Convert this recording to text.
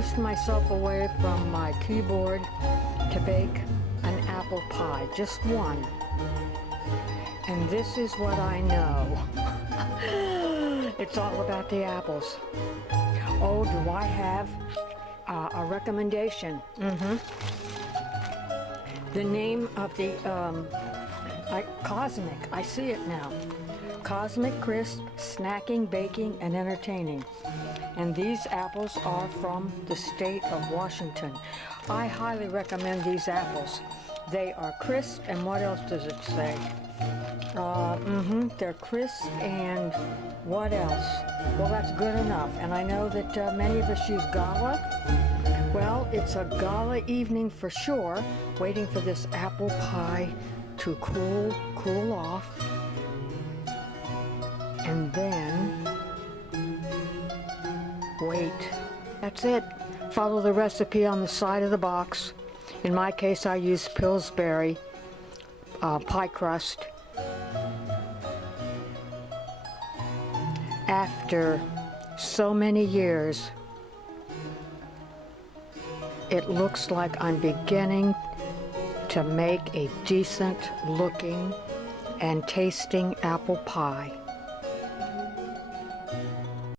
pushed myself away from my keyboard to bake an apple pie, just one. And this is what I know. It's all about the apples. Oh, do I have a recommendation? The name of the Cosmic, I see it now. Cosmic Crisp, Snacking, Baking, and Entertaining. And these apples are from the state of Washington. I highly recommend these apples. They are crisp, and what else does it say? They're crisp, and what else? Well, that's good enough. And I know that many of us use gala. Well, it's a gala evening for sure, waiting for this apple pie to cool off. And then, wait. That's it. Follow the recipe on the side of the box. In my case, I use Pillsbury pie crust. After so many years, it looks like I'm beginning to make a decent looking and tasting apple pie.